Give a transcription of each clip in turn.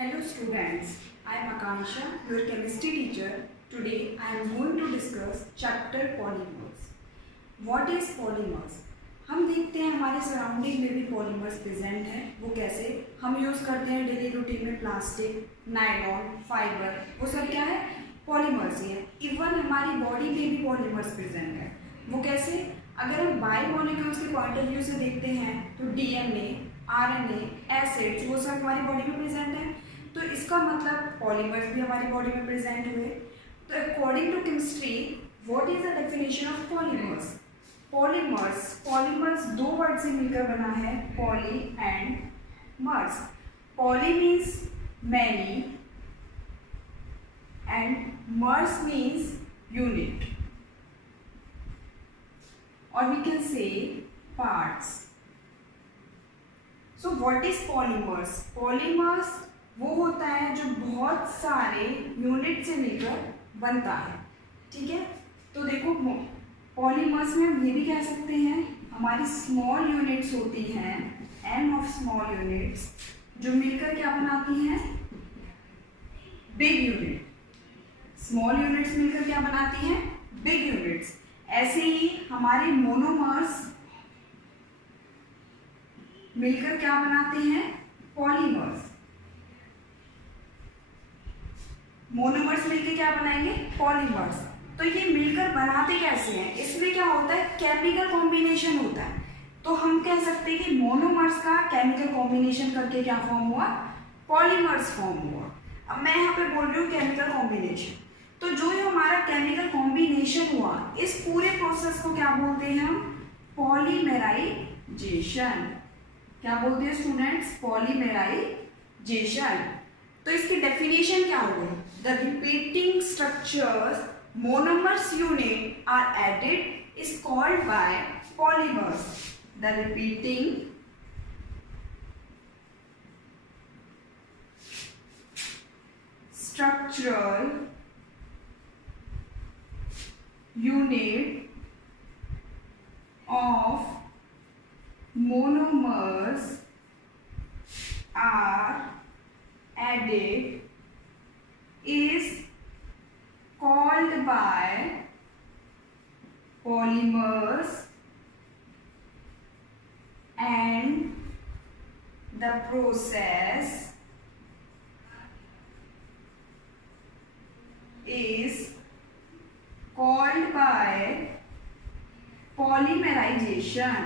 Hello students, I am Akansha, your chemistry teacher. Today I am going to discuss chapter polymers. What is polymers? हम देखते हैं हमारे surrounding में भी polymers present हैं। वो कैसे हम यूज़ करते हैं डेली रूटीन में? प्लास्टिक, नायलॉन, फाइबर, वो सब क्या है? पॉलीमर्स ही है। इवन हमारी बॉडी में भी पॉलीमर्स प्रेजेंट है। वो कैसे? अगर हम बायोमोलिक्यूल्स के पॉइंट ऑफ व्यू से देखते हैं तो डीएनए, आरएनए, एसिड्स, वो सब हमारी बॉडी में प्रेजेंट है। तो इसका मतलब पॉलीमर्स भी हमारी बॉडी में प्रेजेंट हुए। तो according to chemistry, what is the definition of polymers? Polymers दो वर्ड से मिलकर बना है, poly and mers. Poly means many and mers means unit, और we can say parts. So what is polymers? Polymers वो होता है जो बहुत सारे यूनिट से मिलकर बनता है। ठीक है, तो देखो पॉलीमर्स में हम ये भी कह सकते हैं हमारी स्मॉल यूनिट्स होती हैं, एन ऑफ स्मॉल यूनिट्स, जो मिलकर क्या बनाती हैं? Big unit. स्मॉल यूनिट्स मिलकर क्या बनाती हैं? Big units. ऐसे ही हमारे मोनोमर्स मिलकर क्या बनाते हैं? पॉलीमर्स। मोनोमर्स मिलकर क्या बनाएंगे? पॉलीमर्स। तो ये मिलकर बनाते कैसे हैं? इसमें क्या होता है? केमिकल कॉम्बिनेशन होता है। तो हम कह सकते हैं कि मोनोमर्स का केमिकल कॉम्बिनेशन करके क्या फॉर्म हुआ? पॉलीमर्स फॉर्म हुआ। अब मैं यहाँ पे बोल रही हूँ केमिकल कॉम्बिनेशन। तो जो ये हमारा केमिकल कॉम्बिनेशन हुआ, इस पूरे प्रोसेस को क्या बोलते हैं हम? पॉलीमेराइजेशन। क्या बोलते हैं स्टूडेंट्स? पॉलीमेराइजेशन। तो इसकी डेफिनेशन क्या हो गई? The repeating structures monomers unit are added is called by polymers. The repeating structural unit of monomers are added is called by polymers, and the process is called by polymerization.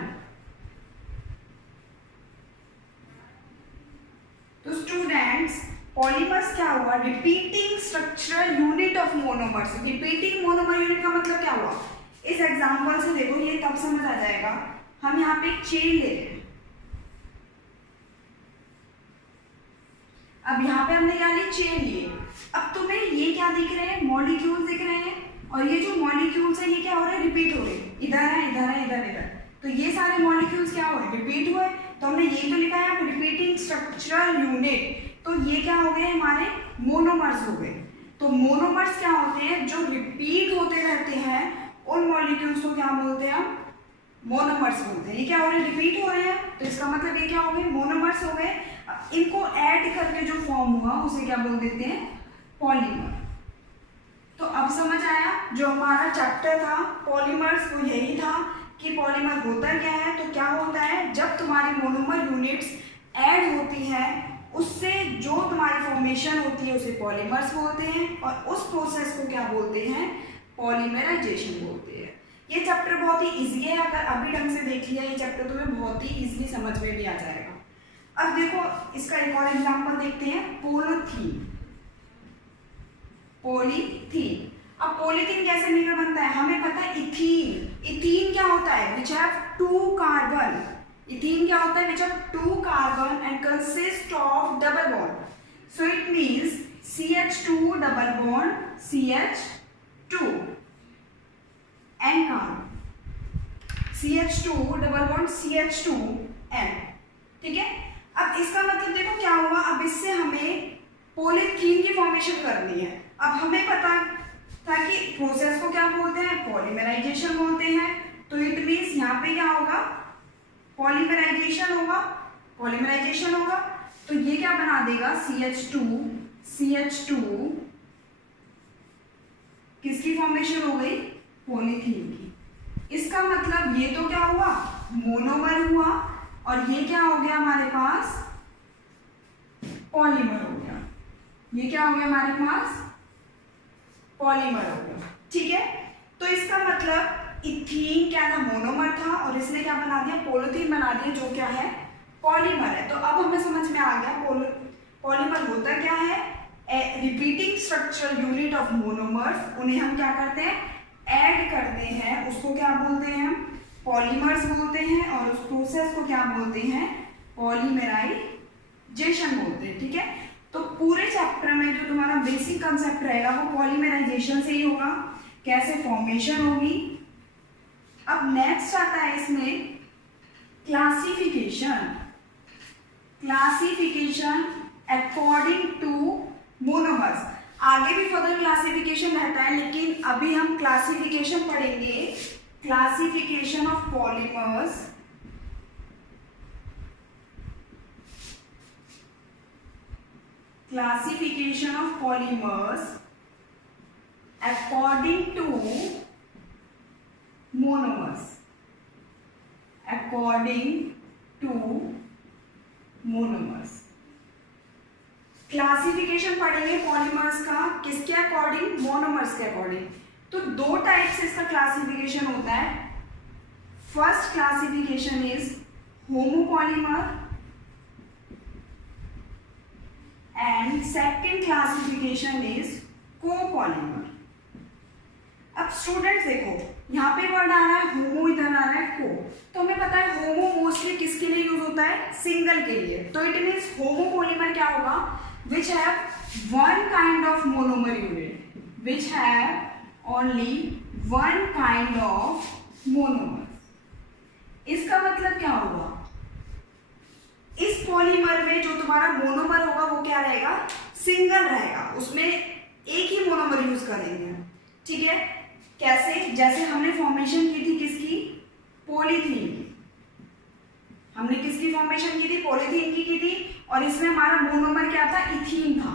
तो students, polymers क्या हुआ? Repeating structural unit of monomers. Repeating monomer unit का मतलब क्या हुआ? इस example से देखो, ये तब समझ आ जाएगा। हम यहाँ पे एक चेन ले रहे हैं। अब यहाँ पे हमने क्या ली? चेन लिए। अब तुम्हें ये क्या दिख रहे हैं? मॉलिक्यूल दिख रहे हैं। और ये जो मॉलिक्यूल्स है ये क्या हो रहे हैं? रिपीट हो रहे हैं। इधर है, इधर है, इधर इधर। तो ये सारे मॉलिक्यूल्स क्या हो रहे हैं? रिपीट हुए। तो हमने ये तो लिखा है रिपीटिंग स्ट्रक्चरल यूनिट। तो ये क्या हो गए? हमारे मोनोमर्स हो गए। तो मोनोमर्स क्या होते हैं? जो रिपीट होते रहते हैं, उन मॉलिक्यूल्स को क्या बोलते हैं? मोनोमर्स बोलते हैं। ये क्या हो रहे हैं? रिपीट हो रहे हैं। तो इसका मतलब ये क्या हो गए? मोनोमर्स हो गए। इनको ऐड करके जो फॉर्म हुआ उसे क्या बोल देते हैं? पॉलीमर। तो अब समझ आया, जो हमारा चैप्टर था पॉलीमर्स वो यही था कि पॉलीमर होता क्या है। तो क्या होता है? जब तुम्हारी मोनोमर यूनिट्स ऐड होती है, उससे जो तुम्हारी फॉर्मेशन होती है उसे पॉलीमर्स बोलते हैं, और उस प्रोसेस को क्या बोलते हैं? पॉलीमराइजेशन बोलते हैं। ये चैप्टर बहुत ही इजी है। अगर अभी ढंग से देख लिया ये चैप्टर, तुम्हें बहुत ही इजीली समझ में भी आ जाएगा। अब देखो इसका एक और एग्जांपल देखते हैं, पॉलीथीन। पॉलीथीन। अब पॉलीथीन कैसे मिलकर बनता है? हमें पता है इथीन। इथीन क्या होता है? Which have 2 carbon. इथीन क्या होता है? Which have 2 carbon and consist of double bond. So it means CH2 double bond CH2 and carbon, CH2 double bond CH2N। ठीक है, अब इसका मतलब देखो क्या हुआ? अब इससे हमें पॉलीथीन की फॉर्मेशन करनी है। अब हमें पता था कि प्रोसेस को क्या बोलते हैं? पॉलीमराइजेशन बोलते हैं। तो इट मीन्स यहाँ पे क्या होगा? पॉलीमराइजेशन होगा। पॉलीमराइजेशन होगा। तो ये क्या बना देगा, CH2 किसकी फॉर्मेशन हो गई, पॉलीथीन की। इसका मतलब ये तो क्या हुआ, मोनोमर हुआ, और ये क्या हो गया हमारे पास, पॉलीमर हो गया। ये क्या हो गया हमारे पास, पॉलीमर हो गया। ठीक है, तो इसका मतलब इथीन क्या था, मोनोमर था, और इसने क्या बना दिया, पॉलीथीन बना दिया, जो क्या है, पॉलीमर है। तो अब हमें समझ में आ गया पॉलीमर होता क्या है, repeating structure unit of monomers. उन्हें हम क्या करते हैं, ऐड करते हैं, उसको क्या बोलते हैं हम, पॉलीमर्स बोलते हैं, और उस प्रोसेस को क्या बोलते हैं, पॉलीमराइजेशन बोलते हैं। ठीक है, तो पूरे चैप्टर में जो तुम्हारा बेसिक कंसेप्ट रहेगा वो पॉलीमराइजेशन से ही होगा, कैसे फॉर्मेशन होगी। अब नेक्स्ट आता है इसमें क्लासिफिकेशन अकॉर्डिंग टू मोनोमर्स। आगे भी फर्दर क्लासिफिकेशन रहता है, लेकिन अभी हम क्लासिफिकेशन पढ़ेंगे, classification of polymers according to monomers. Classification पढ़ेंगे पॉलीमर्स का, किसके अकॉर्डिंग, मोनोमर्स के अकॉर्डिंग। तो दो टाइप से इसका क्लासिफिकेशन होता है। First classification is homopolymer and second classification is copolymer. अब स्टूडेंट्स देखो, यहाँ पे वर्ड आ रहा है होमो, इधर आ रहा है को। तो हमें पता है होमो मोस्टली किसके लिए यूज होता है, सिंगल के लिए। तो इट मीन्स होमोपॉलीमर क्या होगा, which have one kind of monomer unit, which have only one kind of monomer. इसका मतलब क्या होगा, इस पॉलीमर में जो तुम्हारा मोनोमर होगा वो क्या रहेगा, सिंगल रहेगा, उसमें एक ही मोनोमर यूज करेंगे। ठीक है, कैसे, जैसे हमने फॉर्मेशन की थी किसकी, पॉलीथीन की। हमने किसकी फॉर्मेशन की थी, पॉलीथीन की थी, और इसमें हमारा मोनोमर क्या था, इथीन था।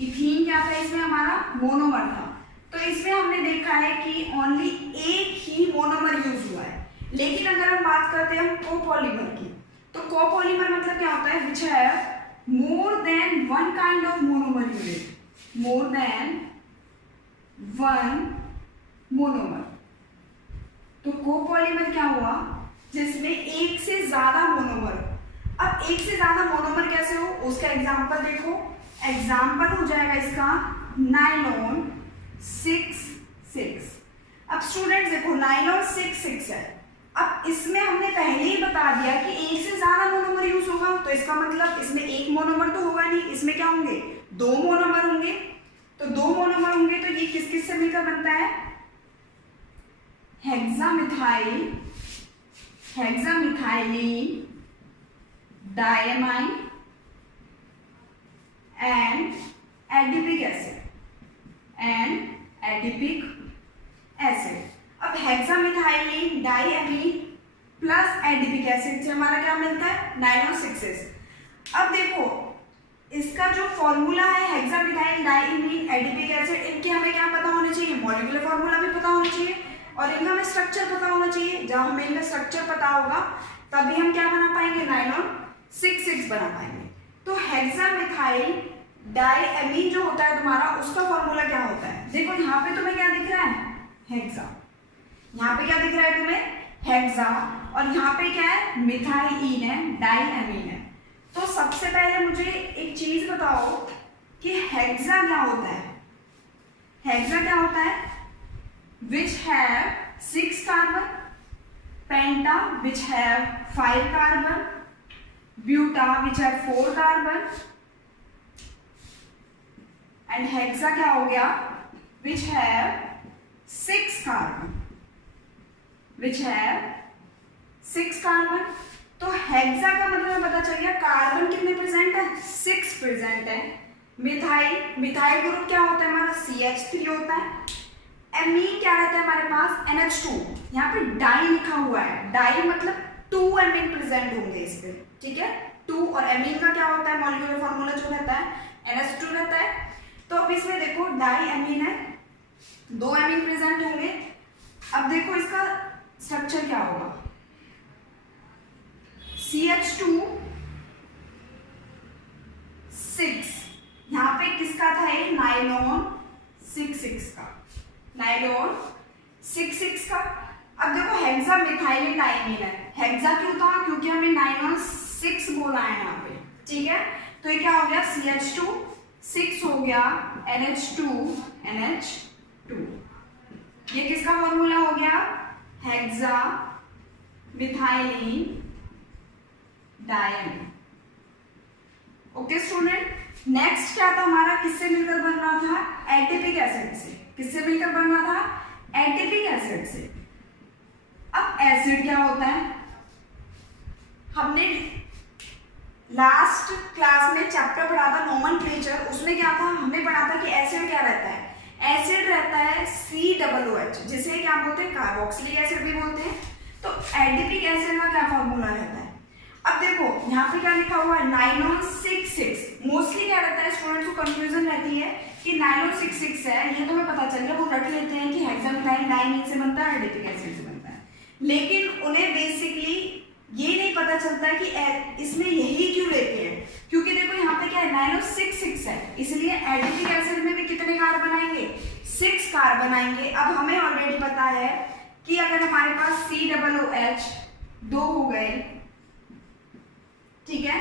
इथीन क्या था, इसमें हमारा मोनोमर था। तो इसमें हमने देखा है कि ओनली एक ही मोनोमर यूज हुआ है। लेकिन अगर हम बात करते हैं कोपॉलीमर की, तो कोपॉलीमर मतलब क्या होता है, which have more than one kind of monomer unit, more than one monomer. तो कोपॉलीमर क्या हुआ, जिसमें एक से ज्यादा मोनोमर। अब एक से ज्यादा मोनोमर कैसे हो, उसका एग्जांपल देखो। एग्जांपल हो जाएगा इसका नाइलॉन 6,6। अब स्टूडेंट्स देखो, नाइलॉन 6,6 है। अब इसमें हमने पहले ही बता दिया कि एक से ज्यादा मोनोमर यूज होगा, तो इसका मतलब इसमें एक मोनोमर तो होगा नहीं, इसमें क्या होंगे, दो मोनोमर होंगे। तो दो मोनोमर होंगे तो ये किस किस से मिलकर बनता है, hexamethyl, hexamethylene diamine and adipic acid. अब hexamethylene diamine plus adipic acid से हमारा क्या मिलता है, नाइलॉन 6। अब देखो इसका जो फॉर्मूला है हेक्सामिथाइल डायमीन एडिपिक एसिड, इनके हमें क्या पता होना चाहिए, मॉलिक्यूलर फॉर्मूला भी पता होना चाहिए, और इनका हमें स्ट्रक्चर पता होना चाहिए। जब हमें इनका स्ट्रक्चर पता होगा तभी हम क्या बना पाएंगे, नाइलॉन 6,6 बना पाएंगे। तो हेक्सामिथाइल डायमीन जो होता है तुम्हारा, उसका फॉर्मूला क्या होता है, देखो यहाँ पे तुम्हें क्या दिख रहा है, हेक्सा। यहाँ पे क्या दिख रहा है तुम्हें, हेक्सा, और यहाँ पे क्या है, मिथाइल है, डायमीन है। तो सबसे पहले मुझे एक चीज बताओ कि हेक्सा क्या होता है। हेक्सा क्या होता है, which have 6 carbon, penta which have 5 carbon, buta which have 4 carbon, and hexa क्या हो गया, which have 6 carbon, which have 6 carbon. तो हेक्सा का मतलब पता चल गया, कार्बन कितने प्रेजेंट है, 6 प्रेजेंट है। मिथाइल ग्रुप क्या होता है हमारा, CH3 होता है। एमीन क्या रहता है हमारे पास, NH2। यहाँ पे डाई लिखा हुआ है, डाई मतलब 2 एमीन प्रेजेंट होंगे इस पे, ठीक है। 2 और एमीन का क्या होता है मॉलिक्यूलर फॉर्मूला जो रहता है NH2 रहता है। तो अब इसमें देखो डाई एमीन है, 2 एमीन प्रेजेंट होंगे। अब देखो इसका स्ट्रक्चर क्या होगा, CH2 6, यहाँ पे किसका था ये नाइलॉन 6 का, नाइलॉन 6 का। अब देखो हेक्सा मिथाइलिन डाइमीन है, हेक्सा क्यों था क्योंकि हमें नाइलॉन 6 बोला है यहाँ पे, ठीक है। तो ये क्या हो गया CH2 6 हो गया NH2 ये किसका फॉर्मूला हो गया hexa methylene diamine. Okay student, next क्या था हमारा, किससे मिलकर बन रहा था एटिपिक एसिड से, किससे मिलकर बन रहा था एटिपिक एसिड से। अब एसिड क्या होता है, हमने लास्ट क्लास में चैप्टर पढ़ा था नोमेनक्लेचर, उसमें क्या था हमें पढ़ा था कि एसिड क्या रहता है, एसिड रहता है COOH जिसे क्या बोलते हैं कार्बोक्सिलिक एसिड भी बोलते हैं। तो एडिपिक एसिड का क्या फॉर्मूला रहता है, अब देखो यहाँ पे क्या लिखा हुआ है नाइलॉन 6। मोस्टली क्या रहता है स्टूडेंट्स को कंफ्यूजन रहती है कि नाइलॉन 6 है, ये तो हमें पता चल गया, वो रख लेते हैं कि हेक्सामिथाइल डाइमीन से बनता है एडिपिक एसिड से बनता है, लेकिन उन्हें बेसिकली ये नहीं पता चलता है कि इसमें यही क्यों लेते हैं, क्योंकि देखो यहाँ पे क्या है नाइलॉन 6 है, इसलिए एडिपिक एसिड में भी कितने कार्बन आएंगे 6 कार्बन आएंगे। अब हमें ऑलरेडी पता है कि अगर हमारे पास COOH 2 हो गए, ठीक है,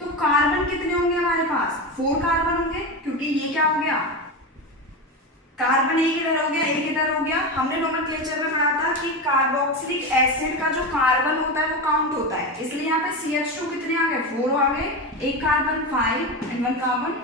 तो कार्बन कितने होंगे हमारे पास 4 कार्बन होंगे, क्योंकि ये क्या हो गया कार्बन एक इधर हो गया एक इधर हो गया। हमने नोमेनक्लेचर में पढ़ा था कि कार्बोक्सिलिक एसिड का जो कार्बन होता है वो काउंट होता है, इसलिए यहाँ पे CH2 कितने आ गए 4 आ गए, एक कार्बन 5 एंड 1 कार्बन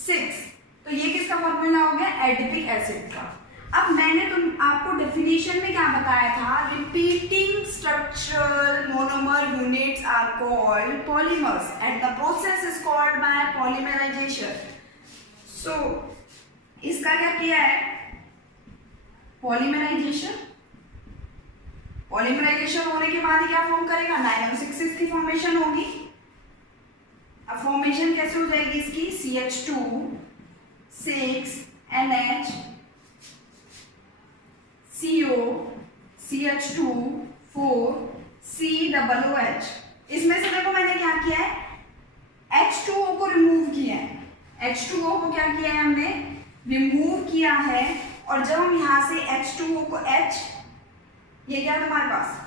6। तो ये किसका फॉर्मूला हो गया एडिपिक एसिड का। अब मैंने आपको डेफिनेशन में क्या बताया था, repeating structural monomer units are called polymers and the process is called by polymerization. So इसका क्या किया है पॉलीमराइजेशन, पॉलीमराइजेशन होने के बाद क्या फॉर्म करेगा नाइलॉन 6 की फॉर्मेशन होगी। अब फॉर्मेशन कैसे हो जाएगी इसकी CH2 6 NH CO CH2 4 COOH। इसमें से देखो मैंने क्या किया है H2O को रिमूव किया है, H2O को क्या किया है हमने रिमूव किया है। और जब हम यहां से H2O को H, ये क्या है तुम्हारे पास,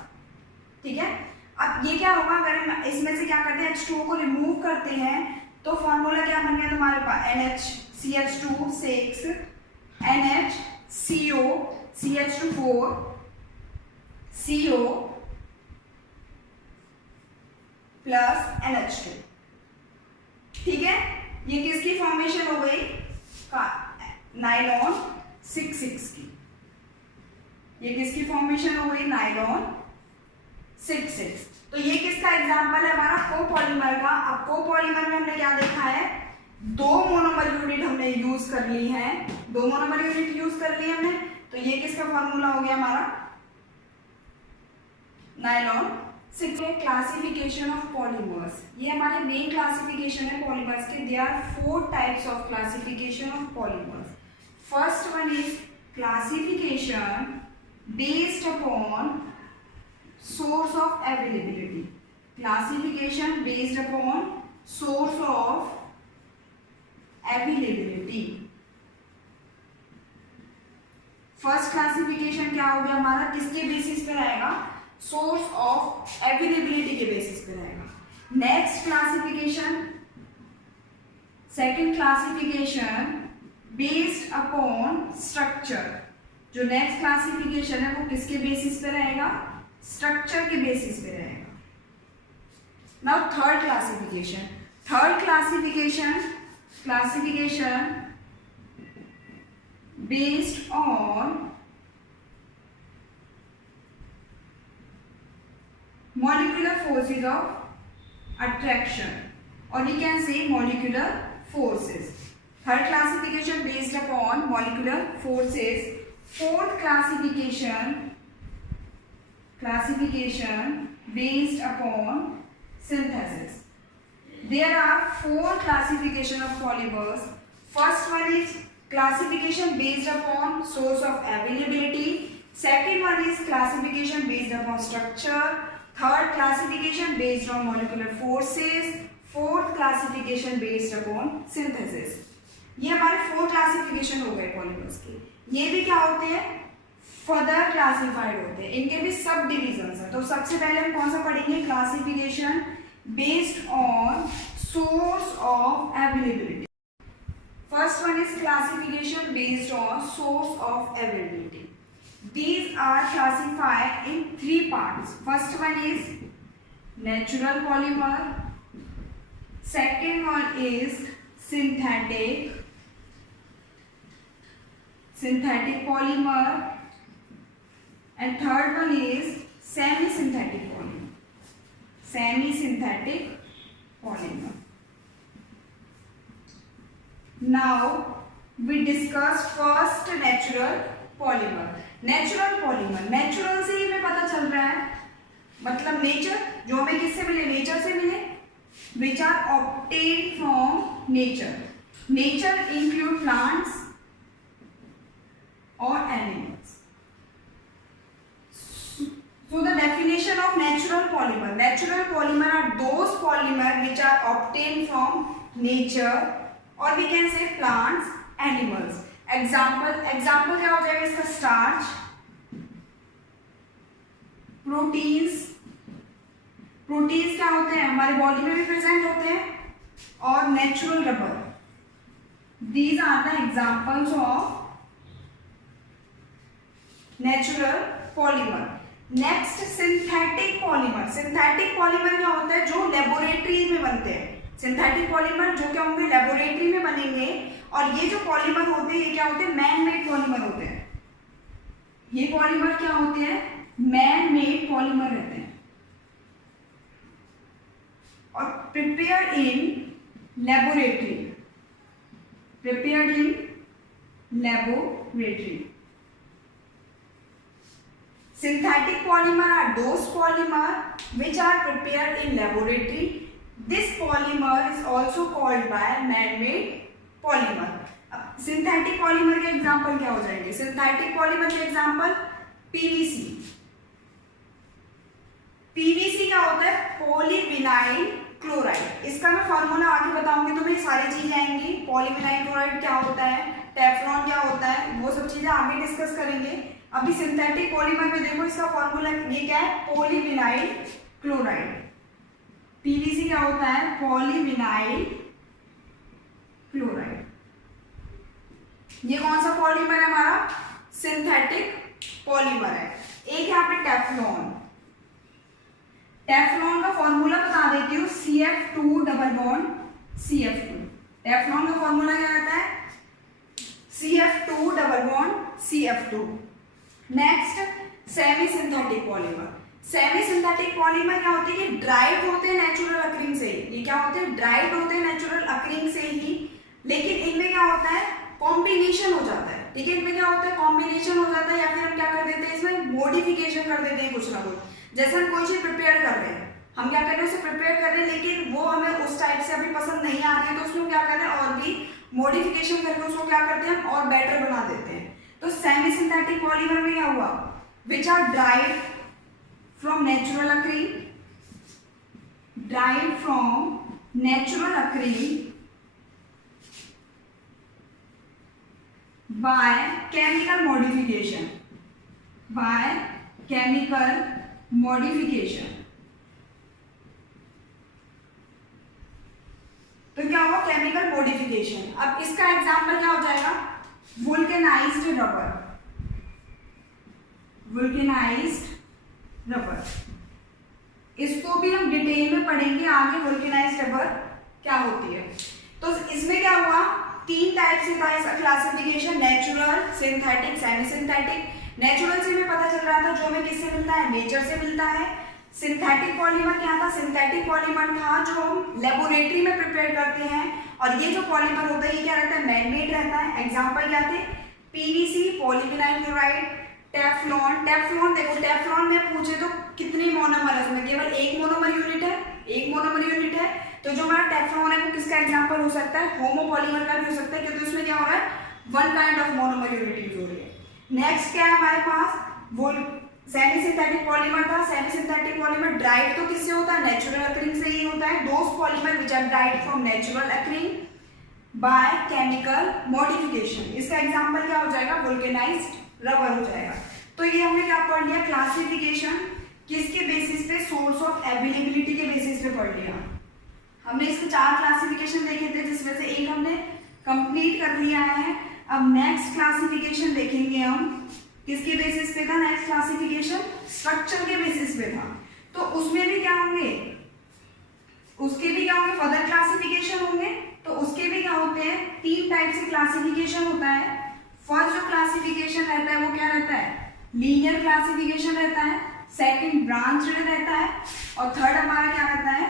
ठीक है। अब ये क्या होगा अगर हम इसमें से क्या करते हैं H2O को रिमूव करते हैं तो फॉर्मूला क्या बन गया तुम्हारे पास NH CH2 6 NH CO CH2 4 CO plus NH2, ठीक है। ये किसकी फॉर्मेशन हो गई नाइलॉन 6 की, ये किसकी फॉर्मेशन हो गई नाइलॉन 6। तो ये किसका एग्जांपल है हमारा कोपॉलीमर का। अब कोपॉलीमर में हमने क्या देखा है 2 मोनोमर यूनिट हमने यूज कर ली है, 2 मोनोमर यूनिट यूज कर ली हमने। तो ये किसका फॉर्मूला हो गया हमारा नाइलॉन 6। क्लासिफिकेशन ऑफ पॉलीमर्स, ये हमारे मेन क्लासिफिकेशन है पॉलीमर्स के। There are 4 types of classification of polymers. First one is classification based upon source of availability, classification based upon source of availability। First classification क्या हो गया हमारा, किसके basis पे रहेगा सोर्स ऑफ अवेलेबिलिटी के बेसिस पे रहेगा। Next classification second classification based upon structure, जो नेक्स्ट क्लासिफिकेशन है वो किसके बेसिस पे रहेगा स्ट्रक्चर के बेसिस पे रहेगा। Now third classification, third classification based on molecular forces of attraction or you can say molecular forces। third classification based upon molecular forces। fourth classification classification based upon synthesis. There are 4 classification of polymers. First one is classification based upon source of availability. Second one is classification based upon structure. Third, classification based on molecular forces. Fourth, classification based upon synthesis. ये हमारे 4 classification हो गए polymers के. ये भी क्या होते हैं, फर्दर क्लासिफाइड होते हैं, इनके भी सब डिविजन्स हैं. तो सबसे पहले हम कौन सा पढ़ेंगे, classification based on source of availability. First one is classification based on source of availability. These are classified in 3 parts. First one is natural polymer. Second one is synthetic polymer, and third one is semi-synthetic polymer. Now we discuss first natural polymer. Natural से ही हमें पता चल रहा है, मतलब nature, जो हमें किससे मिले, नेचर से मिले, which are obtained from nature. Nature include plants और animals. So the definition of natural polymer are those polymer which are obtained from nature, or we can say plants, animals. Example क्या हो जाएगा इसका, starch, proteins क्या होते हैं, हमारे body में भी प्रेजेंट होते हैं, और natural rubber. These are the examples of natural polymer. Next synthetic polymer क्या होता है, जो लेबोरेटरी में बनते हैं. सिंथेटिक पॉलीमर जो क्या होंगे, लेबोरेटरी में बनेंगे. और ये जो पॉलीमर होते हैं, ये क्या होते हैं, मैन मेड पॉलीमर होते हैं. ये पॉलीमर क्या होते हैं, मैन मेड पॉलीमर रहते हैं, और prepared in laboratory. Synthetic polymer are those polymer which are prepared in laboratory. This polymer is also called by man-made polymer. अब सिंथेटिक पॉलीमर के एग्जांपल क्या हो जाएंगे, सिंथेटिक पॉलीमर के एग्जांपल पीवीसी. पीवीसी क्या होता है, पॉलीविनाइल क्लोराइड. इसका मैं फॉर्मूला आगे बताऊंगी, तो मेरी सारी चीजें आएंगी. पॉलीविनाइल क्लोराइड क्या होता है, टेफ्लॉन क्या होता है, वो सब चीजें आगे डिस्कस करेंगे. अभी सिंथेटिक पॉलीमर में देखो, इसका फॉर्मूला ये क्या है, पॉलीविनाइल क्लोराइड. पीवीसी क्या होता है, पॉलीविनाइल क्लोराइड. ये कौन सा पॉलीमर है, हमारा सिंथेटिक पॉलीमर है. एक यहाँ पे टेफ्लॉन का फॉर्मूला बता देती हूँ, CF2 double bond CF2. Teflon का फॉर्मूला क्या रहता है, CF2 double bond CF2. Next semi synthetic polymer क्या होते हैं, ये ड्राइड होते हैं नेचुरल अकरिंग से. ये क्या होते हैं, ड्राइड होते हैं नेचुरल अकरिंग से ही, लेकिन इनमें क्या होता है, कॉम्बिनेशन हो जाता है. ठीक है, इनमें क्या होता है, कॉम्बिनेशन हो जाता है, या फिर हम क्या कर देते हैं, इसमें मॉडिफिकेशन कर देते हैं कुछ ना कुछ. जैसे हम कोई चीज प्रिपेयर कर रहे हैं, हम क्या कर रहे हैं, उसे प्रिपेयर कर रहे हैं, लेकिन वो हमें उस टाइप से अभी पसंद नहीं आ रही है, तो उसमें क्या कर रहे हैं, और भी मॉडिफिकेशन करके उसको क्या करते हैं, हम और बेटर बना देते हैं. तो सेमी सिंथेटिक पॉलीमर में क्या हुआ, which are derived from natural occurring by chemical modification. तो क्या हुआ, केमिकल मॉडिफिकेशन. अब इसका एग्जांपल क्या हो जाएगा, वुल्केनाइज्ड रबर. इसको भी हम डिटेल में पढ़ेंगे आगे, वुल्केनाइज्ड रबर क्या होती है. तो इसमें क्या हुआ, 3 टाइप से था इसका classification, natural, synthetic, semi synthetic. Natural से हमें पता चल रहा था, जो हमें किससे मिलता है, नेचर से मिलता है. सिंथेटिक पॉलीमर क्या था, सिंथेटिक पॉलीमर था जो हम लेबोरेटरी में प्रिपेयर करते हैं. और ये जो पॉलीमर होता है, ये क्या रहता है, मैन मेड रहता है. एग्जाम्पल क्या थे, PVC, polyvinyl chloride, Teflon, Teflon देखो, टेफ्लॉन में पूछे तो कितनी मोनोमर है, उसमें केवल एक मोनोमर यूनिट है, एक मोनोमर यूनिट है। तो जो हमारा टेफ्लॉन है वो किसका एग्जांपल हो सकता है, होमोपॉलीमर का भी हो सकता है, क्योंकि उसमें क्या हो रहा है, one kind of monomer unit use हो रही है। नेक्स्ट क्या है हमारे पास, वो सेमी सिंथेटिक पॉलीमर था। सेमी सिंथेटिक पॉलीमर ड्राइव तो किससे होता है, नेचुरल अकरिंग से ही होता है। Those polymer which are drive from natural occurring by chemical modification. इसका एग्जांपल क्या हो जाएगा, वुल्केनाइज्ड रबर हो जाएगा। तो ये हमने क्या पढ़ लिया, क्लासिफिकेशन किसके बेसिस पे, सोर्स ऑफ अवेलेबिलिटी के बेसिस पे पढ़ लिया। हमने इसके 4 क्लासिफिकेशन देखे थे, जिसमें से एक हमने कंप्लीट कर लिया है। अब नेक्स्ट क्लासिफिकेशन देखेंगे हम, किसके बेसिस पे था नेक्स्ट क्लासिफिकेशन, स्ट्रक्चर के बेसिस पे था। तो उसमें भी क्या होंगे, उसके भी क्या होंगे, फर्दर क्लासिफिकेशन होंगे। तो उसके भी क्या होते हैं, 3 टाइप से क्लासिफिकेशन होता है। फर्स्ट जो क्लासिफिकेशन रहता है वो क्या रहता है, लीनियर क्लासिफिकेशन रहता है। सेकंड ब्रांच्ड रहता है, और थर्ड हमारा क्या रहता है,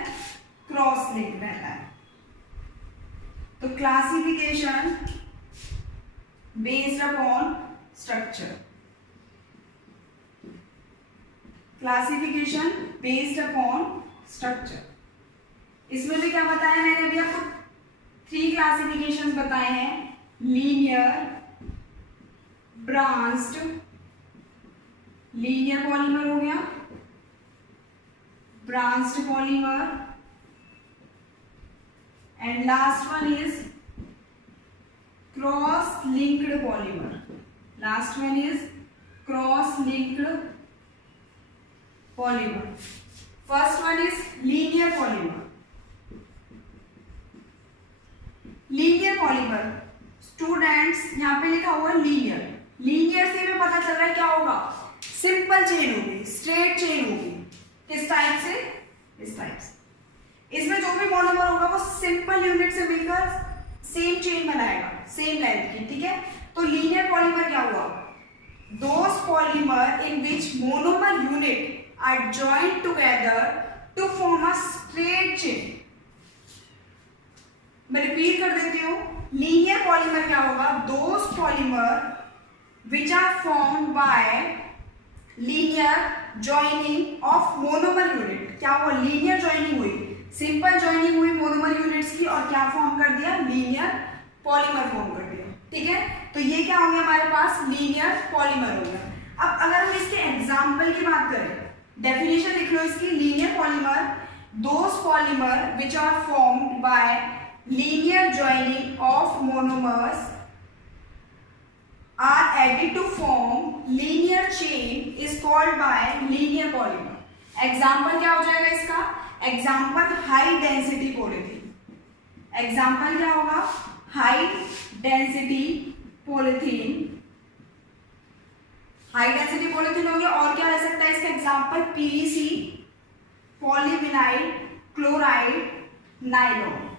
क्रॉस लिंक रहता है। तो classification based upon structure, classification based upon structure. इसमें भी क्या बताया मैंने अभी आपको, 3 क्लासिफिकेशन बताए हैं, लीनियर, ब्रांच्ड, लीनियर पॉलीमर हो गया, branched polymer, and last one is cross linked polymer. Last one is cross linked polymer. First one is linear polymer. Linear polymer students यहाँ पे लिखा हुआ है लीनियर। लीनियर से हमें पता चल रहा है क्या होगा, सिंपल चेन होगी, स्ट्रेट चेन होगी। किस टाइप से, इस टाइप से। इसमें जो भी मोनोमर होगा वो सिंपल यूनिट से मिलकर सेम चेन बनाएगा, सेम लेंथ की, ठीक है। तो लीनियर पॉलीमर क्या हुआ, those polymer in which monomer unit are joined together to form a straight chain। मैं रिपीट कर देती हूँ, लीनियर पॉलीमर क्या होगा, those polymer which are formed by linear joining of monomer unit। क्या हुआ, लीनियर ज्वाइनिंग हुई, सिंपल ज्वाइनिंग हुई मोनोमर यूनिट्स की, और क्या फॉर्म कर दिया, लीनियर पॉलीमर फॉर्म कर दिया, ठीक है। तो ये क्या हो गया हमारे पास, लीनियर पॉलीमर हो गया। अब अगर हम इसके एग्जाम्पल की बात करें, डेफिनेशन लिख लो इसकी, linear polymer those polymer which are formed by linear joining of monomers are added to form linear chain is called by linear polymer. Example क्या हो जाएगा इसका, example high density polythene. Example क्या होगा, high density polythene, high density polythene हो गया। और क्या रह सकता है इसका example, PVC, polyvinyl chloride, nylon.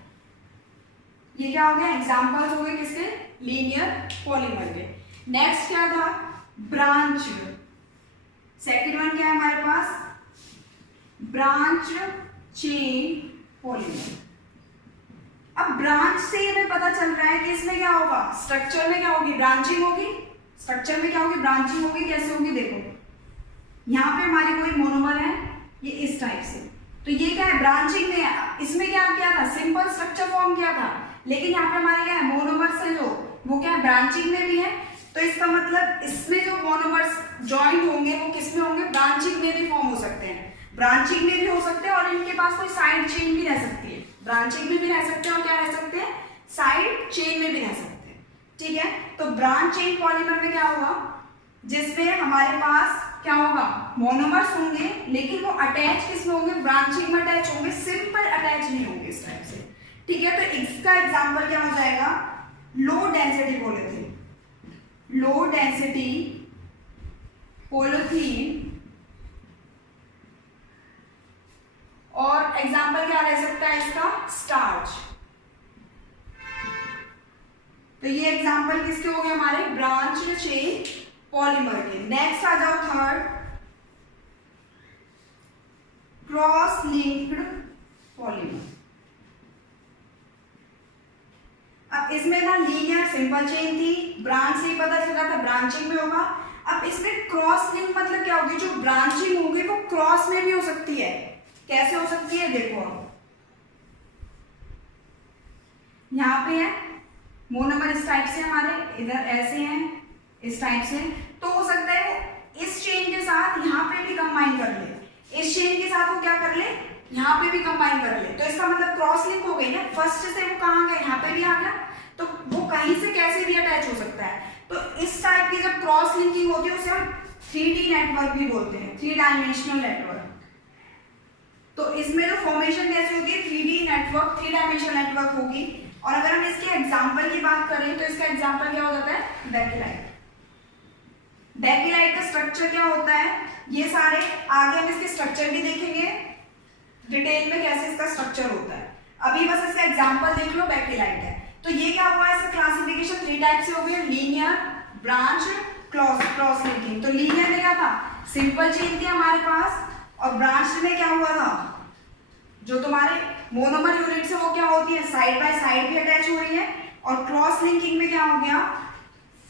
ये क्या हो गया, एग्जांपल्स हो गए किसके, लीनियर पॉलीमर के। नेक्स्ट क्या था, ब्रांच। सेकंड वन क्या है हमारे पास, ब्रांच चेन पॉलीमर। अब ब्रांच से हमें पता चल रहा है कि इसमें क्या होगा, स्ट्रक्चर में क्या होगी, ब्रांचिंग होगी। स्ट्रक्चर में क्या होगी, ब्रांचिंग होगी। कैसे होगी, देखो यहाँ पे हमारी कोई मोनोमर है, ये इस टाइप से, तो ये क्या है, ब्रांचिंग में है। इसमें क्या किया था, सिंपल स्ट्रक्चर फॉर्म किया था, लेकिन यहाँ पे हमारे क्या है, मोनोमर्स है जो, वो क्या है, ब्रांचिंग में भी है। तो इसका मतलब इसमें जो मोनोमर्स ज्वाइंट होंगे वो किस में होंगे, ब्रांचिंग में भी फॉर्म हो सकते हैं, ब्रांचिंग में भी हो सकते हैं, और इनके पास कोई साइड चेन भी रह सकती है, ब्रांचिंग में भी रह सकते हैं, और क्या रह सकते हैं, साइड चेन में भी रह सकते हैं, ठीक है। तो ब्रांच चेन पॉलीमर में क्या होगा, जिसमें हमारे पास क्या होगा, मोनोमर्स होंगे, लेकिन वो अटैच किस में होंगे, ब्रांचिंग में अटैच होंगे, सिंपल अटैच नहीं होंगे इस टाइप से, ठीक है। तो इसका एग्जांपल क्या हो जाएगा, low density polythene. Low density polythene, और एग्जांपल क्या रह सकता है इसका, स्टार्च। तो ये एग्जांपल किसके हो गए हमारे, ब्रांच चेन पॉलीमर के। नेक्स्ट आ जाओ थर्ड, क्रॉस लिंक्ड पॉलीमर। अब इसमें ना लीनियर सिंपल चेन थी, ब्रांच से ही पता चल रहा था ब्रांचिंग में होगा। अब इसमें क्रॉस लिंक मतलब क्या होगी, जो ब्रांचिंग होगी वो क्रॉस में भी हो सकती है। कैसे हो सकती है, देखो अब यहाँ पे है मोनोमर इस टाइप से, हमारे इधर ऐसे हैं इस टाइप से, तो हो सकता है वो इस चेन के साथ यहाँ पे भी कंबाइन कर ले, इस चेन के साथ वो क्या कर ले, यहाँ पे भी कंबाइन कर ले। तो इसका मतलब क्रॉस लिंक हो गई ना, फर्स्ट से वो कहाँ गया, यहाँ पे भी आ गया, तो वो कहीं से कैसे भी अटैच हो सकता है। तो इस टाइप की जब क्रॉस लिंकिंग होती है उसे हम 3D नेटवर्क भी बोलते हैं, 3 डायमेंशनल नेटवर्क। तो इसमें जो फॉर्मेशन कैसे होगी, 3D नेटवर्क, 3 डायमेंशनल नेटवर्क होगी। और अगर हम इसके एग्जाम्पल की बात करें तो इसका एग्जाम्पल क्या हो जाता है, बेकिलाइट। बेकिलाइट का स्ट्रक्चर क्या होता है, ये सारे आगे हम इसके स्ट्रक्चर भी देखेंगे डिटेल में कैसे इसका स्ट्रक्चर होता है। अभी बस इसका एग्जाम्पल देख लो, बेकिलाइट है। तो ये क्या हुआ, इसका क्लासिफिकेशन 3 टाइप से हो गया, लीनियर, ब्रांच, क्रॉस लिंकिंग। तो लीनियर में क्या था, सिंपल चेन थी हमारे पास, और ब्रांच में क्या हुआ था, जो तुम्हारे मोनोमर यूनिट से वो क्या होती है, साइड बाय साइड भी अटैच हो रही है। और क्रॉस लिंकिंग में क्या हो गया,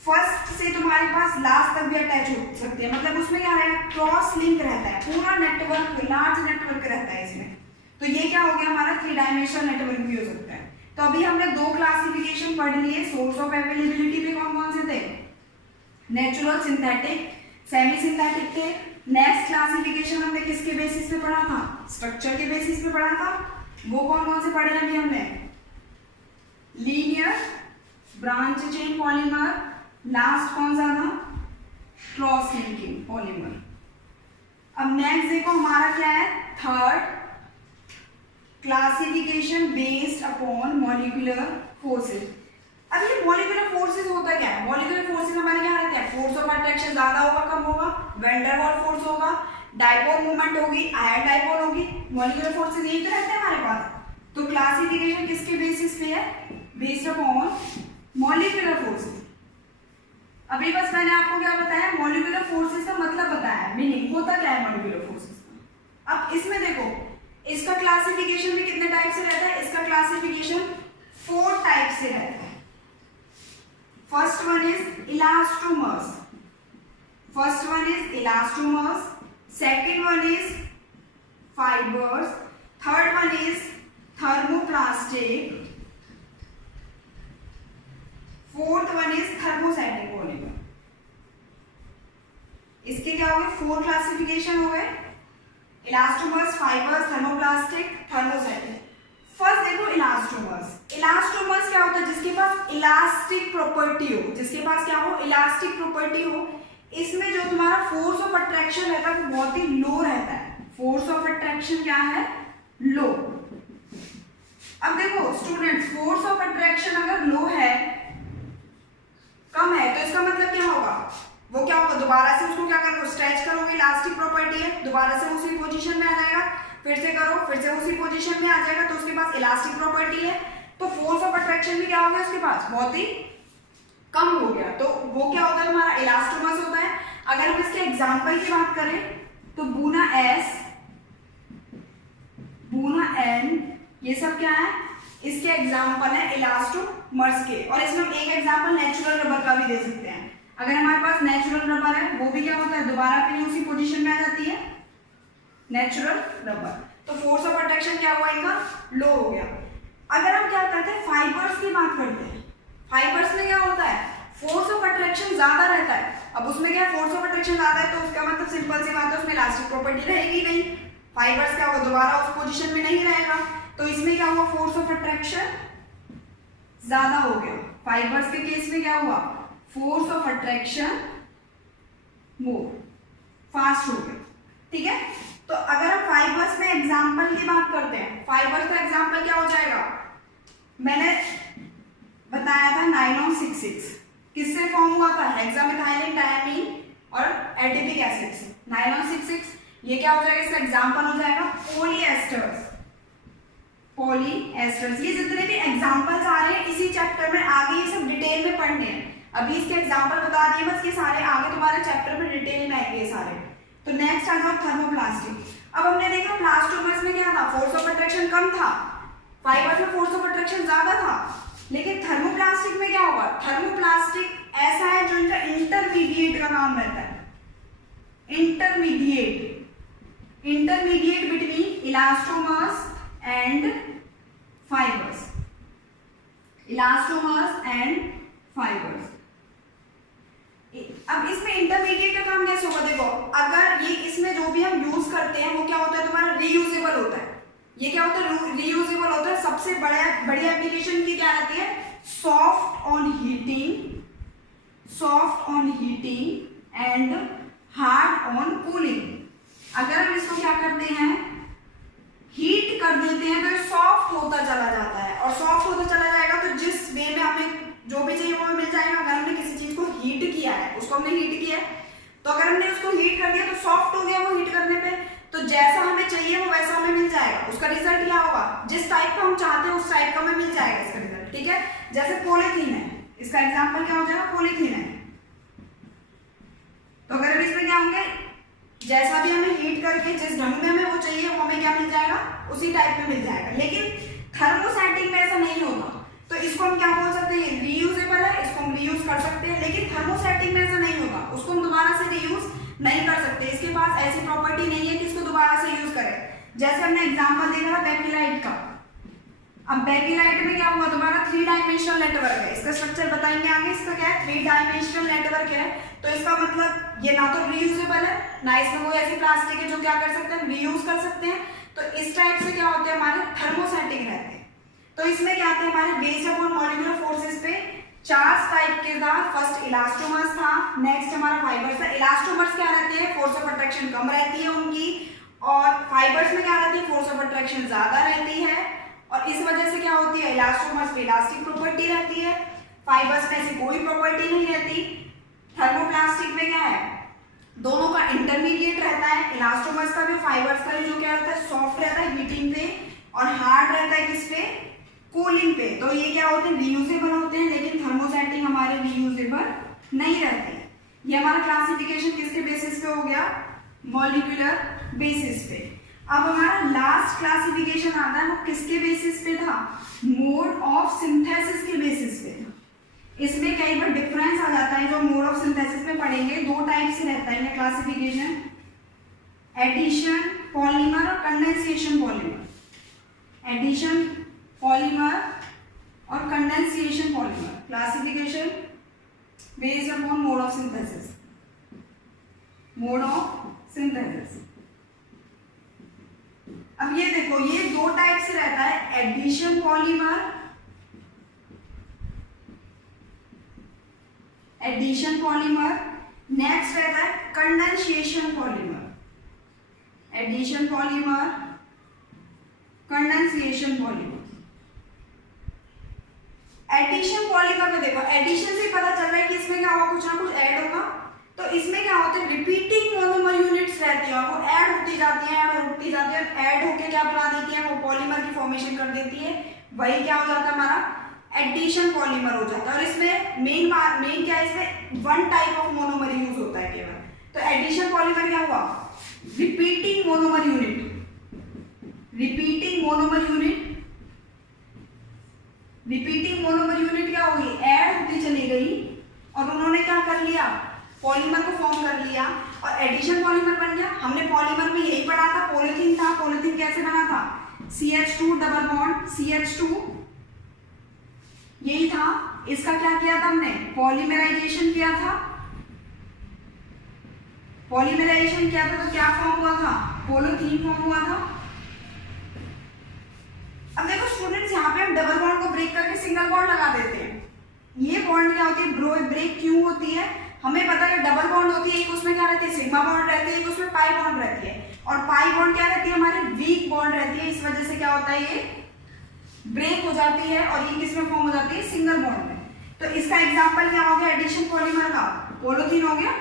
फर्स्ट से तुम्हारे पास लास्ट तक भी अटैच हो सकती है, मतलब उसमें क्या है, क्रॉस लिंक रहता है, पूरा नेटवर्क, लार्ज नेटवर्क रहता है इसमें। तो ये क्या हो गया हमारा 3 डायमेंशनल नेटवर्क भी हो सकता है। तो अभी हमने 2 क्लासिफिकेशन पढ़ लिए, सोर्स ऑफ अवेलेबिलिटी पे कौन कौन से थे, नेचुरल, सिंथेटिक, सेमी सिंथेटिक थे। नेक्स्ट क्लासिफिकेशन हमने किसके बेसिस पे पढ़ा था, स्ट्रक्चर के बेसिस पे पढ़ा था। वो कौन कौन से पढ़े अभी हमने, linear, branch chain polymer, last कौन सा था, क्रॉस लिंकिंग पॉलीमर। अब नेक्स्ट देखो हमारा क्या है, third classification based upon molecular forces. अब ये मॉलिक्यूलर फोर्सेस होता क्या है, मॉलिक्यूलर फोर्सेस हमारे क्या है, क्या फोर्स ऑफ अट्रैक्शन ज्यादा होगा कम होगा, वैन डेर वाल्स फोर्स होगा, डाइपोल मूवमेंट होगी, आयन डाइपोल होगी, मॉलिक्यूलर फोर्सेस यही तो रहते हैं हमारे पास। तो क्लासिफिकेशन किसके बेसिस पे है, बेस्ड अपॉन मॉलिक्यूलर फोर्सेस। अभी बस मैंने आपको क्या बताया, मॉलिक्यूलर फोर्सेस का मतलब बताया, मीनिंग होता क्या है मॉलिक्यूलर फोर्सेस का। अब इसमें देखो इसका क्लासिफिकेशन भी कितने टाइप से रहता है, इसका क्लासिफिकेशन 4 टाइप से रहता है। First one is elastomers, first one is elastomers, second one is fibres, third one is thermoplastic, fourth one is thermosetting polymer. इसके क्या हो गए, 4 क्लासिफिकेशन हो गए, elastomers, fibres, thermoplastic, thermosetting. First देखो इलास्टोमर्स। इलास्टोमर्स क्या होता है, जिसके पास इलास्टिक प्रॉपर्टी हो, जिसके पास क्या हो, इलास्टिक प्रॉपर्टी हो। इसमें जो तुम्हारा फोर्स ऑफ अट्रैक्शन रहता है वो बहुत ही लो रहता है, फोर्स ऑफ अट्रैक्शन क्या है, लो। अब देखो स्टूडेंट्स, फोर्स ऑफ अट्रैक्शन अगर लो है, कम है, तो इसका मतलब क्या होगा, वो क्या होगा, दोबारा से उसको क्या करोगे, स्ट्रेच करोगे, इलास्टिक प्रॉपर्टी है, दोबारा से उसी पोजीशन में आ जाएगा, फिर से करो, फिर से उसी पोजीशन में आ जाएगा, तो उसके पास इलास्टिक प्रॉपर्टी है। तो फोर्स ऑफ अट्रैक्शन भी क्या हो गया उसके पास, बहुत ही कम हो गया। तो वो क्या होता है, हमारा इलास्टोमर्स होता है। अगर हम इसके एग्जाम्पल की बात करें तो बूना एस, बूना एन, ये सब क्या है, इसके एग्जाम्पल है इलास्टोमर्स के। और इसमें हम एक एग्जाम्पल नेचुरल रबर का भी दे सकते हैं। अगर हमारे पास नेचुरल रबर है, वो भी क्या होता है, दोबारा फिर उसी पोजीशन में आ जाती है, नेचुरल रबर। तो फोर्स ऑफ अट्रैक्शन क्या हुआ, इनका लो हो गया। अगर हम क्या करते हैं, फाइबर्स की बात करते हैं, फाइबर्स में क्या होता है, फोर्स ऑफ अट्रैक्शन ज्यादा रहता है। अब उसमें क्या, फोर्स ऑफ अट्रैक्शन ज्यादा है, तो उसका मतलब सिंपल सी बात है, उसमें इलास्टिक प्रॉपर्टी रहेगी नहीं, फाइबर्स क्या होगा, दोबारा उस पोजीशन में नहीं रहेगा। तो इसमें क्या हुआ, फोर्स ऑफ अट्रैक्शन ज्यादा हो गया। फाइबर्स के केस में क्या हुआ, force of attraction more, fast हो गया, ठीक है। तो अगर हम फाइबर्स में एग्जांपल की बात करते हैं, फाइबर्स का एग्जांपल क्या हो जाएगा, मैंने बताया था नाइलॉन 66, किससे फॉर्म हुआ था, हेक्सामिथाइलिन डायमीन और एडिपिक एसिड से। नाइलॉन 66 ये क्या हो जाएगा, इसका एग्जांपल हो जाएगा पॉलीएस्टर्स, पॉलीएस्टर्स। ये जितने भी एग्जांपल्स आ रहे हैं इसी चैप्टर में, आगे ये सब डिटेल में पढ़ने हैं। अभी इसके एग्जांपल बता दिए बस, ये सारे आगे तुम्हारे चैप्टर में डिटेल में आएंगे सारे। तो नेक्स्ट आ जाओ थर्मोप्लास्टिक। अब हमने देखा प्लास्टोमर्स में क्या था, फोर्स ऑफ अट्रैक्शन कम था, फाइबर्स में फोर्स ऑफ अट्रैक्शन ज्यादा था। लेकिन थर्मोप्लास्टिक में क्या होगा, थर्मोप्लास्टिक ऐसा है जो इनका इंटरमीडिएट का काम रहता है। intermediate between elastomers and fibers. अब इसमें इंटरमीडिएट का काम कैसे होगा? देखो, अगर ये इसमें जो भी हम यूज करते हैं वो क्या होता है तुम्हारा रीयूजेबल होता है। ये क्या होता है? रीयूजेबल होता है। सबसे बड़ी एप्लीकेशन की क्या रहती है? Soft on heating and hard on cooling. अगर हम इसको क्या करते हैं, हीट कर देते हैं तो ये सॉफ्ट होता चला जाता है, और सॉफ्ट होता चला जाएगा तो जिस वे में हमें जो भी चाहिए वो मिल जाएगा। अगर हमने किसी चीज को हीट किया है, उसको हमने हीट किया है, तो अगर हमने उसको हीट कर दिया तो सॉफ्ट हो गया वो हीट करने पे, तो जैसा हमें चाहिए वो वैसा हमें मिल जाएगा। उसका रिजल्ट क्या होगा? जिस टाइप का हम चाहते हैं उस टाइप का हमें मिल जाएगा इसका रिजल्ट। ठीक है, जैसे पॉलीथीन है, इसका एग्जाम्पल क्या हो जाएगा? पॉलीथीन है। तो अगर इसमें क्या होंगे, जैसा भी हमें हीट करके जिस ढंग में हमें वो चाहिए वो हमें क्या मिल जाएगा? उसी टाइप में मिल जाएगा। लेकिन थर्मोसेटिंग में ऐसा नहीं होता, तो इसको हम क्या बोल सकते हैं? रीयूजेबल है, इसको हम रीयूज कर सकते हैं। लेकिन थर्मोसेटिंग में ऐसा नहीं होगा, उसको हम दोबारा से रीयूज नहीं कर सकते। इसके पास ऐसी प्रॉपर्टी नहीं है कि इसको दोबारा से यूज करें। जैसे हमने एग्जांपल देखा था बेकिलाइट का। अब बेकिलाइट में क्या हुआ? तुम्हारा 3 डायमेंशनल नेटवर्क है। इसका स्ट्रक्चर बताएंगे आगे। इसका क्या है? 3 डायमेंशनल नेटवर्क है। तो इसका मतलब ये ना तो रीयूजेबल है, ना इसमें कोई ऐसी प्लास्टिक है जो क्या कर सकते हैं? रीयूज कर सकते हैं। तो इस टाइप से क्या होते हैं? हमारे थर्मोसेटिक रहते हैं। तो इसमें क्या आते हैं? हमारे बेस्ड अपॉन मॉलिक्यूलर फोर्सेस पे चार्ज टाइप के था। फर्स्ट इलास्टोमर्स था, नेक्स्ट हमारा फाइबर्स था। इलास्टोमर्स क्या रहते हैं? फोर्स ऑफ अट्रैक्शन कम रहती है उनकी, और फाइबर्स में क्या रहती है? फोर्स ऑफ अट्रैक्शन ज्यादा रहती है। और इस वजह से क्या होती है? इलास्टोमर्स पे इलास्टिक प्रॉपर्टी रहती है, फाइबर्स में ऐसी कोई प्रॉपर्टी नहीं रहती। थर्मोप्लास्टिक में क्या है? दोनों का इंटरमीडिएट रहता है। इलास्टोमर्स का भी फाइबर्स का भी जो क्या रहता है? सॉफ्ट रहता है हीटिंग पे, और हार्ड रहता है किस पे? कूलिंग पे। तो ये क्या होते हैं? रीयूजेबल होते हैं। लेकिन थर्मोसेटिंग हमारे रीयूजेबल नहीं रहते। ये हमारा क्लासिफिकेशन किसके बेसिस पे हो गया? मॉलिक्यूलर बेसिस पे। अब हमारा लास्ट क्लासिफिकेशन आता है, वो किसके बेसिस पे था? मोड ऑफ सिंथेसिस के बेसिस पे था। इसमें कई बार डिफरेंस आ जाता है, जो मोड ऑफ सिंथेसिस में पढ़ेंगे। 2 टाइप से रहता है ये क्लासिफिकेशन, एडिशन पॉलीमर और कंडेंसेशन पॉलीमर। एडिशन पॉलीमर और condensation polymer classification based upon mode of synthesis. अब ये देखो, ये 2 टाइप से रहता है, एडिशन पॉलीमर नेक्स्ट रहता है condensation polymer. Addition polymer, condensation polymer. Addition polymer में देखो, एडिशन से पता चल रहा है कि इसमें क्या होगा? कुछ ना कुछ ऐड होगा। तो इसमें क्या होता है? रिपीटिंग मोनोमर यूनिट्स रहती है, और वो ऐड होती जाती हैं, ऐड होके क्या बना देती है? वो पॉलीमर की फॉर्मेशन कर देती है। वही क्या हो जाता है? हमारा एडिशन पॉलीमर हो जाता है। और इसमें मेन क्या है? इसमें 1 टाइप ऑफ मोनोमर यूज होता है केवल। तो एडिशन पॉलीमर क्या हुआ? रिपीटिंग मोनोमर यूनिट क्या होगी? ऐड होती चली गई, और उन्होंने क्या कर लिया? पॉलीमर को फॉर्म कर लिया, और एडिशन पॉलीमर बन गया। हमने पॉलीमर में यही पढ़ा था, पॉलीथीन था। पॉलीथीन कैसे बना था? CH2 डबल बॉन्ड CH2, यही था। इसका क्या किया था हमने? पॉलीमराइजेशन किया था। तो क्या फॉर्म हुआ था? पॉलीथीन फॉर्म हुआ था। अब देखो स्टूडेंट्स, यहाँ पे हम डबल बॉन्ड को ब्रेक करके सिंगल बॉन्ड लगा देते हैं। ये बॉन्ड क्या होती है? ब्रेक क्यों होती है? हमें पता है डबल बॉन्ड होती है, एक उसमें क्या रहती है? सिग्मा बॉन्ड रहती है, एक उसमें पाई बॉन्ड रहती है। और पाई बॉन्ड क्या रहती है? हमारी वीक बॉन्ड रहती है। इस वजह से क्या होता है? ये ब्रेक हो जाती है, और ये किसमें फॉर्म हो जाती है? सिंगल बॉन्ड में। तो इसका एग्जांपल क्या हो गया? एडिशन पॉलीमर का पॉलीथीन हो गया।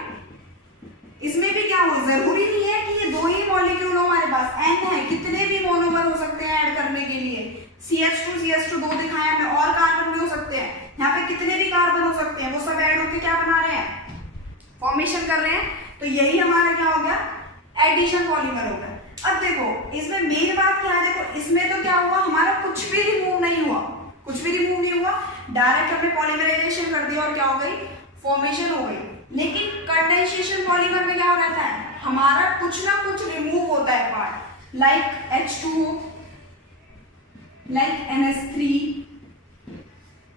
इसमें भी क्या हो? जरूरी नहीं है कि ये 2 ही मॉलिक्यूल हो, हमारे पास n है, कितने भी मोनोमर हो सकते हैं ऐड करने के लिए। CH2 2 दिखाए हमने, और कार्बन भी हो सकते हैं। यहाँ पे कितने भी कार्बन हो सकते हैं, वो सब ऐड होकर क्या बना रहे हैं? फॉर्मेशन कर रहे हैं। तो यही हमारा क्या हो गया? एडिशन पॉलीमर हो गया। अब देखो, इसमें मेन बात क्या है? देखो, इसमें तो क्या हुआ? हमारा कुछ भी रिमूव नहीं हुआ, डायरेक्ट हमने पॉलीमराइजेशन कर दिया, और क्या हो गई? फॉर्मेशन हो गई। लेकिन कंडेंसेशन पॉलीमर में क्या रहता है, हमारा कुछ ना कुछ रिमूव होता है part, like H2O, like NH3,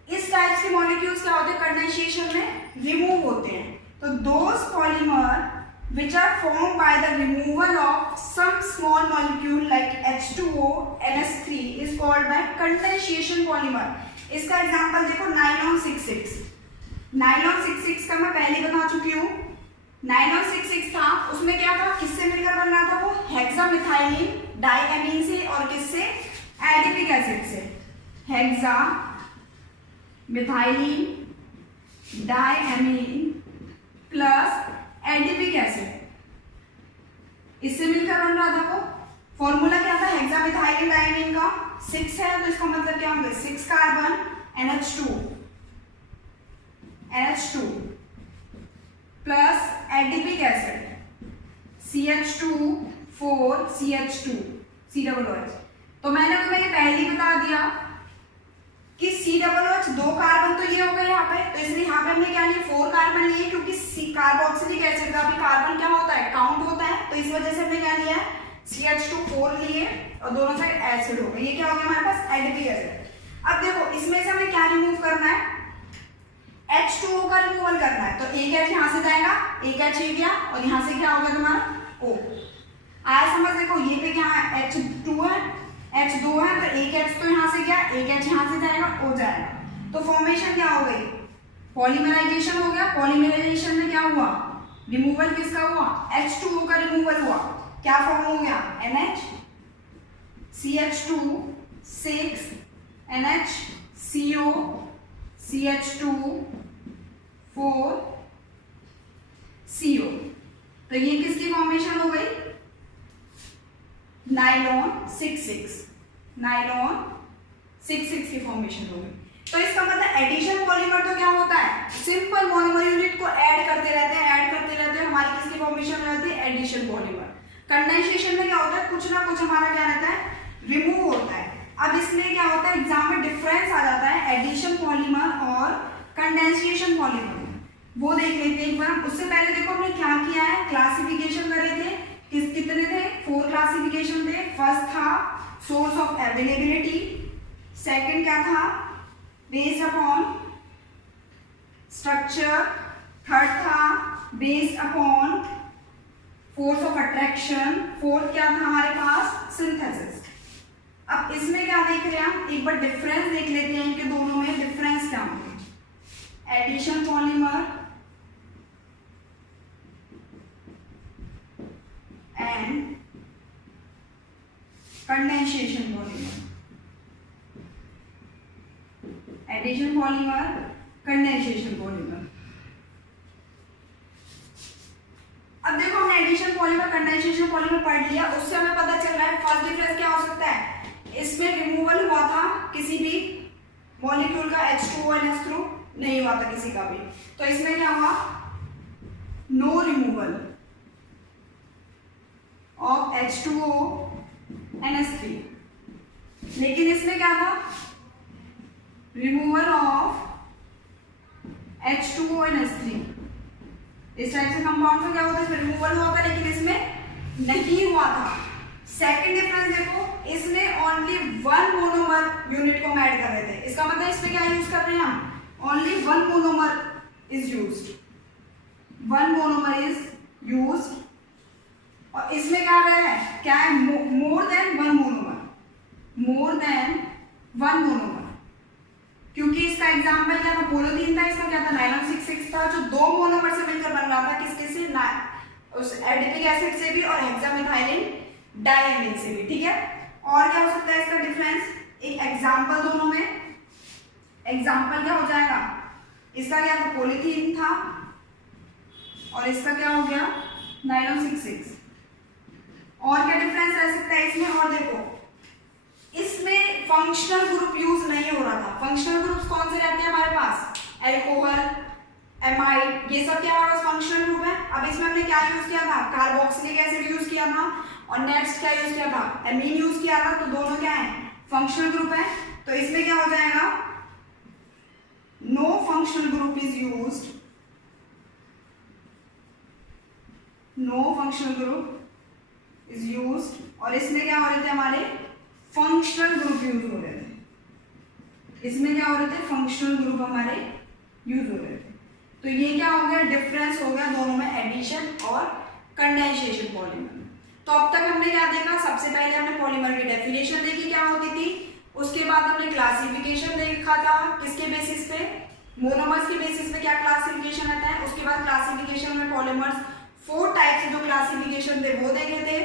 इस टाइप के मॉलिक्यूल्स क्या होते हैं कंडेंसेशन में रिमूव होते हैं। तो those polymer which are formed by the removal of some small molecule like H2O, NH3 is called by condensation polymer। इसका एग्जांपल देखो नाइलॉन 66। नाइलॉन 66 का मैं पहले बता चुकी हूँ। नाइलॉन 66 था, उसमें क्या था, किससे मिलकर बन रहा था वो, हेक्सामिथाइलिन डाइएमीन से और किससे, एडिपिक एसिड से। Hexa methylene diamine plus adipic acid, इससे मिलकर बन रहा था वो। फॉर्मूला क्या था हेक्सामिथाइलिन डाइएमीन का, 6 है, तो इसका मतलब क्या होगा 6 carbon NH2 plus adipic acid CH2 CH2 COOH। तो मैंने तुम्हें पहले ही बता दिया कि COOH 2 कार्बन तो ये हो गए यहाँ पे, तो इसलिए यहाँ पे हमने क्या लिया 4 कार्बन लिए, क्योंकि कार्बोक्सिलिक एसिड का भी कार्बन क्या होता है, काउंट होता है, तो इस वजह से हमने क्या लिया है CH2 4 लिए और दोनों साइड एसिड हो गए। ये क्या हो गया हमारे पास एडिपिक एसिड। अब देखो इसमें से हमें क्या रिमूव करना है, H2O का रिमूवल करना है, तो एक H यहाँ से जाएगा, एक H ये गया और यहाँ से क्या होगा तुम्हारा O आया समझ। देखो ये पे क्या है H2 है, H2 है, तो एक H तो यहाँ से गया, एक H यहाँ से जाएगा, O जाएगा, तो फॉर्मेशन क्या हो गई, पॉलीमराइजेशन हो गया। पॉलीमराइजेशन में क्या हुआ, रिमूवल किसका हुआ, H2O का रिमूवल हुआ, क्या फॉर्म हो गया NH CH2 6 NH CO CH2 4 CO। तो ये किसकी फॉर्मेशन हो गई, नाइलॉन 66 की फॉर्मेशन हो गई। तो इसका मतलब एडिशन पॉलीमर तो क्या होता है, सिंपल मोनोमर यूनिट को ऐड करते रहते हैं, हमारी किसकी फॉर्मेशन हो जाती है, एडिशन पॉलीमर। कंडेंसेशन में क्या होता है, कुछ ना कुछ हमारा क्या रहता है, रिमूव होता है। अब इसमें क्या होता है, एग्जाम में डिफरेंस आ जाता है एडिशन पॉलीमर और कंडेंसेशन पॉलीमर, वो देख लेते हैं एक बार। उससे पहले देखो हमने क्या किया है, क्लासिफिकेशन करे थे, कितने थे, 4 क्लासिफिकेशन थे। फर्स्ट था सोर्स ऑफ अवेलेबिलिटी, सेकंड क्या था, बेस्ड अपॉन स्ट्रक्चर, थर्ड था based upon force of attraction, fourth क्या था हमारे पास, सिंथेसिस। अब इसमें क्या देख रहे हैं हम, एक बार डिफरेंस देख लेते हैं इनके दोनों में, डिफरेंस क्या होंगे, addition polymer and condensation polymer. Addition polymer, condensation polymer. अब देखो हमने एडिशन पॉलीमर कंडेंसेशन पॉलीमर पढ़ लिया, उससे हमें पता चल रहा है फर्स्ट डिफरेंस क्या हो सकता है, इसमें रिमूवल हुआ था किसी भी मॉलिक्यूल का H2O NH थ्रू नहीं हुआ था किसी का भी, तो इसमें क्या हुआ, no removal of H2O NH3। लेकिन इसमें क्या था, रिमूवल ऑफ H2O NH3। इस टाइप से कंपाउंड में क्या होता है, इसमें रिमूवल हुआ था, लेकिन इसमें नहीं हुआ था। सेकंड डिफरेंस देखो, इसमें ओनली 1 मोनोमर यूनिट को हम ऐड कर रहे थे, इसका मतलब इसमें क्या यूज कर रहे हैं हम, only 1 monomer is used, 1 monomer is used. और इसमें क्या रहा है, क्या है, more than 1 monomer, more than 1 monomer, क्योंकि इसका एग्जांपल क्या था, पोलोथीन था, इसका क्या था, नाइलॉन 66 था, जो 2 मोनोमर से मिलकर बन रहा था, किसके से, उस एडिपिक एसिड से भी और हेक्सामिथाइलिन डाइएमीन से भी, ठीक है। और क्या हो सकता है इसका डिफरेंस, एक एग्जांपल दोनों में, एग्जांपल क्या हो जाएगा, इसका क्या था, पॉलीथीन था और इसका क्या हो गया, नाइलॉन 66। और क्या डिफरेंस रह सकता है इसमें, और देखो इसमें फंक्शनल ग्रुप यूज नहीं हो रहा था। फंक्शनल ग्रुप्स कौन से रहते हैं हमारे पास, एल्कोहल, एमाइड, ये सब क्या हमारे पास फंक्शनल ग्रुप है। अब इसमें हमने क्या यूज किया था, कार्बोक्सिलिक एसिड यूज किया था, और नेक्स्ट क्या यूज किया था, एमीन यूज किया था, तो दोनों क्या है, फंक्शनल ग्रुप है। तो इसमें क्या हो जाएगा, no functional group is used no functional group is used, और इसमें क्या हो रहे थे हमारे फंक्शनल ग्रुप यूज हो रहे थे। इसमें क्या हो रहे थे फंक्शनल ग्रुप हमारे यूज हो रहे थे। तो ये क्या हो गया डिफरेंस हो गया दोनों में, एडिशन और कंडेंसेशन पॉलीमर। तो अब तक हमने क्या देखा, सबसे पहले हमने पॉलीमर की डेफिनेशन देखी क्या होती थी, उसके बाद हमने क्लासिफिकेशन देखा था किसके बेसिस पे, मोनोमर्स के बेसिस पे क्या क्लासिफिकेशन आता है। उसके बाद क्लासिफिकेशन में पॉलीमर्स 4 टाइप से जो क्लासिफिकेशन थे वो देखे थे।